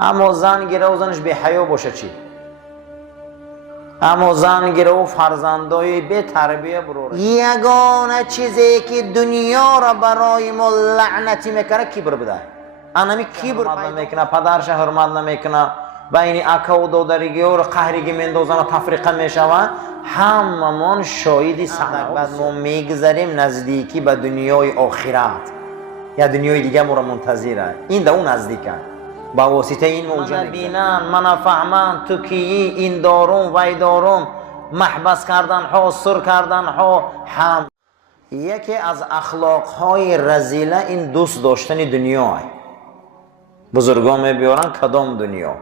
اما زن گیره و زنش به حیا باشه چی؟ اما زن گیره و فرزندای به تربیه برو. یگانه چیزی که دنیا را برای ما لعنتی میکنه کبر بده. انمی کبر حرمت نمیکنه، پدرش حرمت نمیکنه، بین اکا و دادرگی و قهرگی مندازن و تفریقه میشوند. هممون شاهدی صحنه بعد ما میگذاریم نزدیکی به دنیای آخرت یا دنیای دیگه ما را منتظره. این ده اون نزدیکه با واسطه این موجه من بینن، من فهمن تو کیی، این دارم وی دارم، محبس کردن ها، سر کردن ها. هم یکی از اخلاق های رذیله این دوست داشتن دنیا ہے. بزرگان میبیارن کدام دنیا؟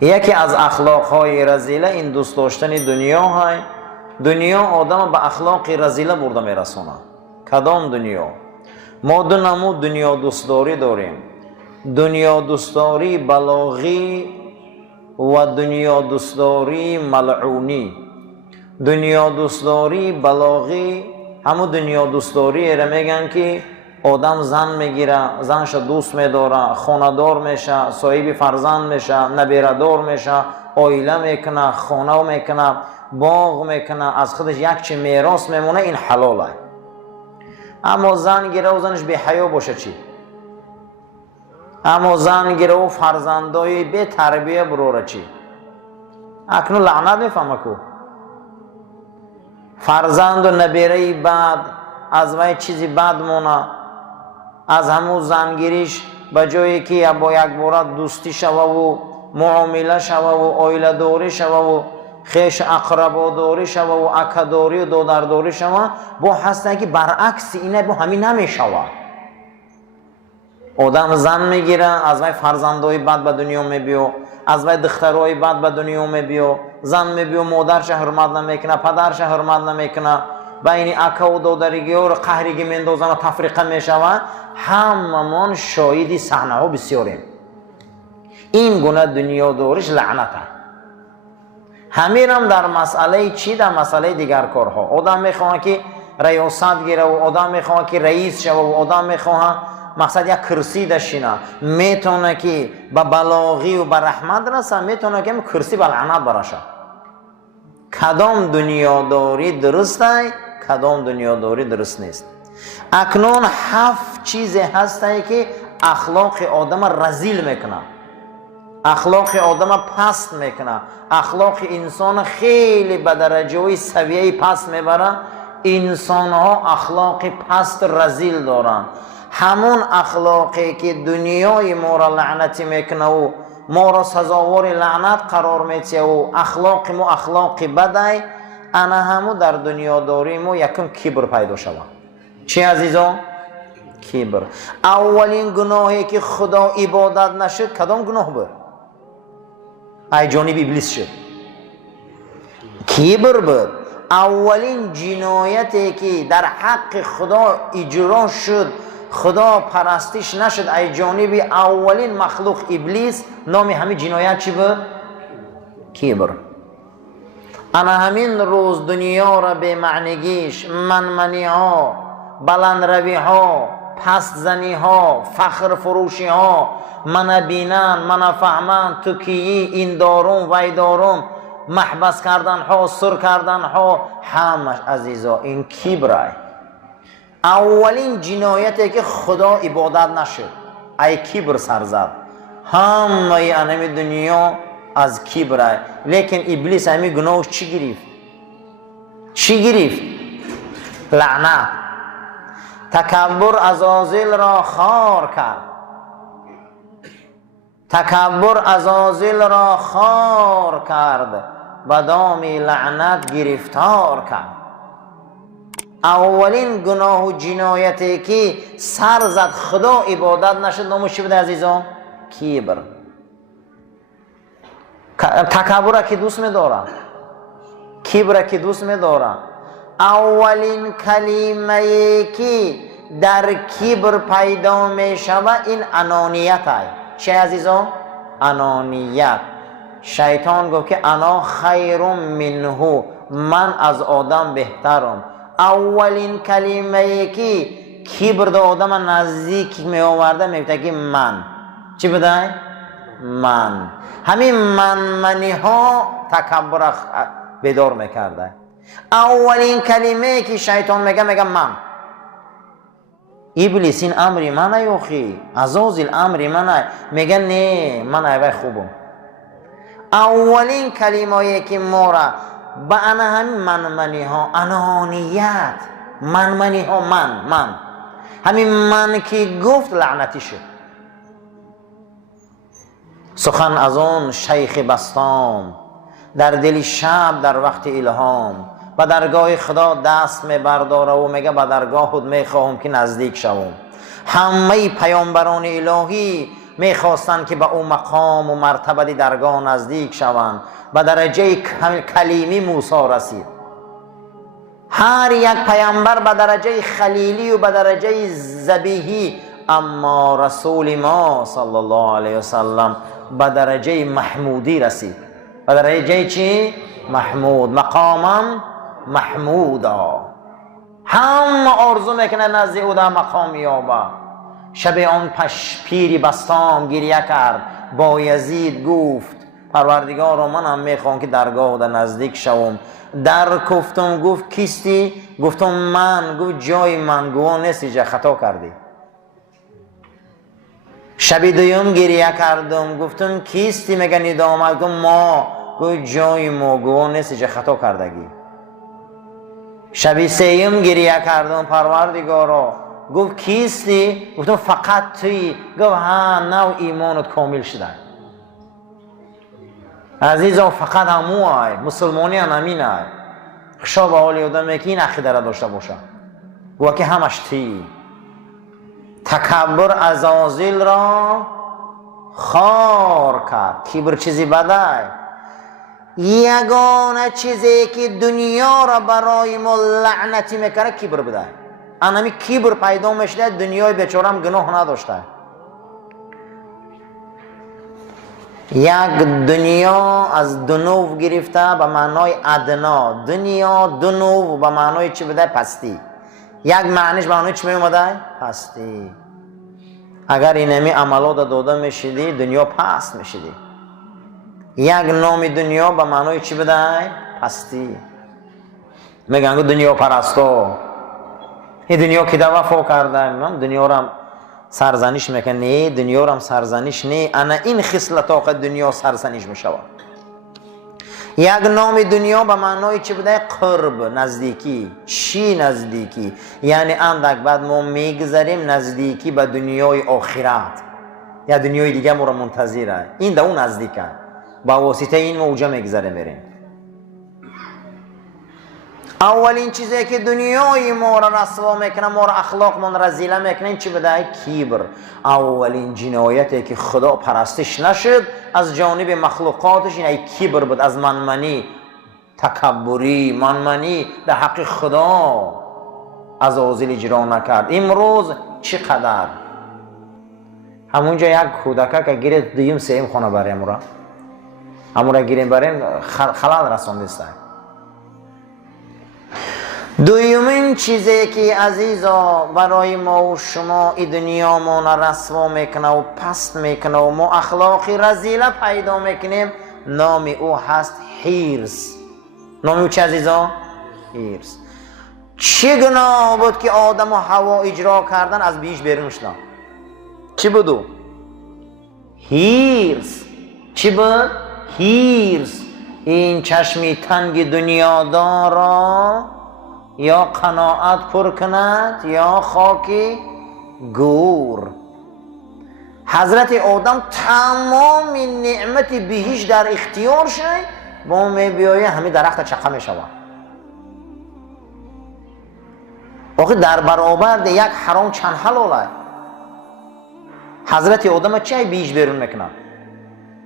یکی از اخلاق های رذیله این دوست داشتن دنیا ہے. دنیا آدم به اخلاق رذیله برده میرسونه. کدام دنیا؟ ما دو نمود دنیا دوستداری داریم: دنیا دوستداری بلاغی و دنیا دوستداری ملعونی. دنیا دوستداری بلاغی همون دنیا دوستداری را میگن که آدم زن میگیره، زنش دوست میداره، خاندار میشه، صاحب فرزند میشه، نبیردار میشه، عائله میکنه، خانه میکنه، باغ میکنه، از خودش یک چی میراث میمونه. این حلاله. اما زن گیره و زنش به حیا باشه چی؟ اما زن گیره و فرزندای به تربیه بروره چی؟ اکنون لعنت میفهمه کو فرزند و نبیره بعد از وی چیزی بد مونه، از همون زنگیریش به جایی که با یک بار دوستی شوه و معامله شوه و عائله داری شوه و خیش اقربا داری شوه و اکداری و دودرداری شوه، با هستن که برعکس اینه با همین نمیشوه. آدم زن میگیره، از وی فرزندای بد به دنیا میبیو، از وی دخترای بد به دنیا میبیو، زن میبیو مادرش حرمت نمیکنه، پدرش حرمت نمیکنه، بین اکا و دادرگی و قهرگی مندازن و تفریقه میشوند. هممون شاهدی صحنه ها بسیاریم. این گونه دنیا دارش لعنته. همین هم در مسئله چی؟ در مسئله دیگر کارها. آدم میخواه که ریاست گیره و آدم میخواه که رئیس شوه و آدم میخواه مقصد یک کرسی داشتینه، میتونه که به بلاغی و به رحمت رسه، میتونه که کرسی به لعنت برشه. کدام دنیاداری درسته، کدام دنیاداری درست نیست. اکنون 7 چیز هسته که اخلاق آدم رذیل میکنه، اخلاق آدم پست میکنه، اخلاق انسان خیلی به درجه سویه پست میبره. انسان ها اخلاق پست رذیل دارن. همون اخلاقی که دنیای ما را لعنتی میکنه و ما را سزاوار لعنت قرار میده و اخلاق ما اخلاق بده، انا همو در دنیاداری ما یکم کبر پیدا شود. چی عزیزان؟ کبر. اولین گناهی که خدا عبادت نشد کدام گناه بود؟ ای جانب ابلیس شد، کبر بود. اولین جنایتی که در حق خدا اجرا شد، خدا پرستش نشد، ای جانب اولین مخلوق ابلیس، نام همین جنایت چی بود؟ کبر. انا همین روز دنیا را به معنیگیش، منمنی ها، بلند روی ها، پست زنی ها، فخر فروشی ها، من بینن، من فهمن، تو کیی، این دارم وی دارم، محبس کردن ها، سر کردن ها، همش عزیزا این کبره. اولین جنایتی که خدا عبادت نشد، ای کبر سر زد. همه انمی دنیا از کبره. لیکن ابلیس همی گناهش چی گرفت؟ چی گرفت؟ لعنت. تکبر عزازیل را خار کرد. تکبر عزازیل را خار کرد، به دام لعنت گرفتار کرد. اولین گناه و جنایتی که سر زد خدا عبادت نشد، نامش چی بوده عزیزان؟ کبر. تکبر که دوست می‌داره، کبر که دوست می‌داره. اولین کلمه‌ای که در کبر پیدا می‌شود این انانیت است. چه عزیزان؟ انانیت. شیطان گفت که انا خیر منه، من از آدم بهترم. اولین کلمه‌ای که کبر در آدم نزدیک می آورده میگه که من چی بدای؟ من. همین منی ها تکبر بیدار میکرده. اولین کلمه که شیطان میگه من. ابلیس این امری منه یوخی، عزازیل امری منه. میگه نه من ایوه خوبم. اولین کلمه‌ای که ما را با انا همین منی ها، انانیت، منی ها، من همین من که گفت لعنتی شد. سخن از آن شیخ بستام، در دل شب در وقت الهام، به درگاه خدا دست میبرداره و میگه به درگاه خود میخواهم که نزدیک شوم. همه پیامبران الهی میخواستند که به او مقام و مرتبه درگاه نزدیک شوند. به درجه کلیمی موسی رسید. هر یک پیامبر به درجه خلیلی و به درجه ذبیحی، اما رسول ما صلی الله علیه وسلم به درجه محمودی رسید. به درجه چی؟ محمود. مقامم محمودا. همه آرزو میکنه نزد او در مقام یابه. شب آن پیری بستام گریه کرد، با یزید گفت پروردگارا منم میخوام که درگاه در نزدیک شوم. در کفتم، گفت کیستی؟ گفتم من. گفت جای من گواه نیستی، جا خطا کردی. شب دوم گریه کردم، گفتم کیستی؟ میگه ندا آمد. گفتم ما. گفت جای ما گواه نیستی، جا خطا کردگی. شب سیم گریه کردم، پروردگارا. گفت کیستی؟ گفتم فقط توی. گفت ها نو ایمانت کامل شده. عزیزا فقط همو های مسلمانی هم همین های. خشا به حالی آدمه که این عقیده را داشته باشه. گفت که همش توی. تکبر عزازیل را خار کرد. کبر چیزی بده. یگانه چیزی که دنیا را برای ما لعنتی میکنه کبر بده. انمی کبر پیدا میشه، دنیای بیچارم گناه نداشته. یک دنیا از دنو گرفته به معنای ادنا. دنیا دنو به معنای چی بده؟ پستی. یک معنیش به معنای چی می اومده؟ پستی. اگر اینمی عملات داده میشدی دنیا پست میشدی. یک نام دنیا به معنای چی بده؟ پستی. میگن دنیا پرستو. این دنیا که در وفا کرده، من دنیا را سرزنش میکنه. نه دنیا را سرزنش نه، انا این خصلت آقا دنیا سرزنش میشود. یک نام دنیا به معنای چی بوده؟ قرب، نزدیکی. چی نزدیکی؟ یعنی اندک بعد ما میگذاریم نزدیکی به دنیای آخرت، یا دنیای دیگه ما را منتظره. این در اون نزدیکه، با واسطه این ما اوجا میگذاریم بریم. اولین چیزی که دنیای ما را رسوا میکنه، ما را اخلاق ما را رذیله میکنه، این چی بده؟ کبر. اولین جنایتی که خدا پرستش نشد از جانب مخلوقاتش این کبر بود. از منمنی، تکبری، منمنی در حق خدا از عزازیل اجرا نکرد. امروز چقدر همونجا یک کودک که گیره دویم سیم خانه بریم را همون گیریم بریم خلال رساندسته. دویمین چیزی که عزیزا برای ما و شما ای دنیا ما رسوا میکنه و پست میکنه و ما اخلاقی رذیله پیدا میکنیم، نام او هست حرص. نام او چی عزیزا؟ حرص. چه گناه بود که آدم و حوا اجرا کردن از بیش بیرون شدن؟ چی بودو؟ حرص. چی بود؟ حرص. این چشمی تنگ دنیا دارا یا قناعت پر کند یا خاکی گور. حضرت آدم تمام نعمت بهش در اختیار شد، با می بیایه همه درخت چقه می شود. آخه در برابر یک حرام چند حلاله. حضرت آدم چه بهش بیرون میکنه؟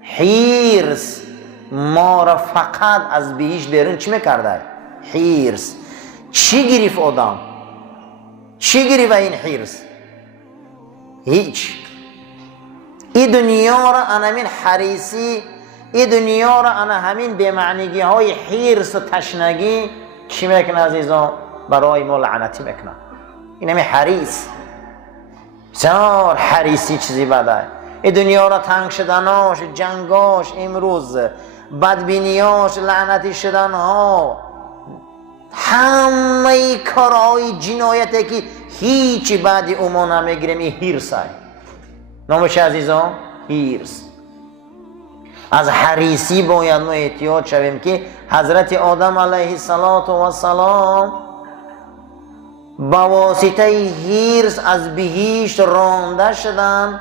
حرص. ما را فقط از بهش بیرون چی میکرده؟ حرص. چی گریف آدم؟ چی گریف این حرص؟ هیچ. این دنیا را انا همین حریصی، این دنیا را انا همین بی‌معنیگی های حرص و تشنگی چی میکنه عزیزان؟ برای ما لعنتی میکنه. این همین حریص. چار حریصی چیزی بده. این دنیا را تنگ شدناش، جنگاش، امروز بدبینیاش، لعنتی شدنها، همه کارهای جنایتی که هیچی بعدی اوما نمیگیریم، این هیرسه. نامش عزیزان هیرس. از حریصی باید ما احتیاط شویم که حضرت آدم علیه السلام با واسطه هیرس از بهشت رانده شدن،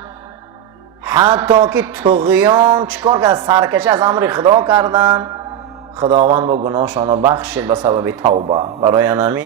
حتی که طغیان چیکار که از سرکشی از امر خدا کردن، خداوند با گناهشان را بخشید به سبب توبه. برای همین